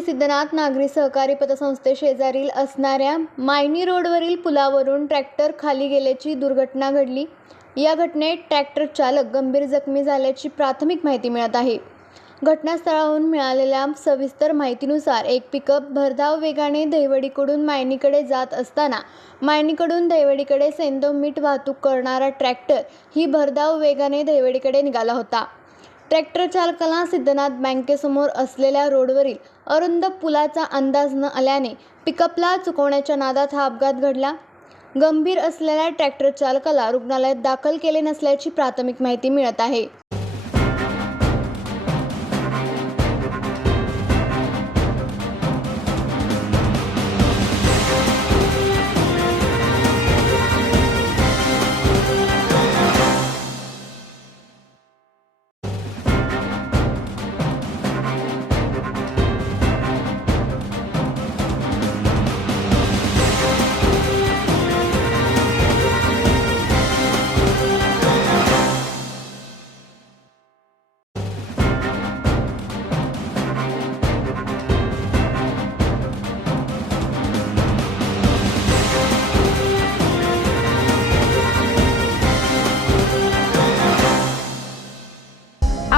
सिद्धनाथ नागरी सहकारी पतसंस्थेशेजारील असणाऱ्या मायनी रोडवरील पुलावरून ट्रॅक्टर खाली गेल्याची दुर्घटना घडली. या घटनेत ट्रॅक्टर चालक गंभीर जखमी झाल्याची प्राथमिक माहिती मिळत आहे. घटनास्थळाहून मिळालेल्या सविस्तर माहितीनुसार एक पिकअप भरधाव वेगाने दहिवडीकडून मायनीकडे जात असताना मायनीकडून दहिवडीकडे सेंदो मीठ वाहतूक करणारा ट्रॅक्टर ही भरधाव वेगाने दहिवडीकडे निघाला होता. ट्रॅक्टर चालकाला सिद्धनाथ बँकेसमोर असलेल्या रोडवरील अरुंद पुलाचा अंदाज न आल्याने पिकअपला चुकवण्याच्या नादात हा अपघात घडला. गंभीर असलेल्या ट्रॅक्टर चालकाला रुग्णालयात दाखल केले नसल्याची प्राथमिक माहिती मिळत आहे.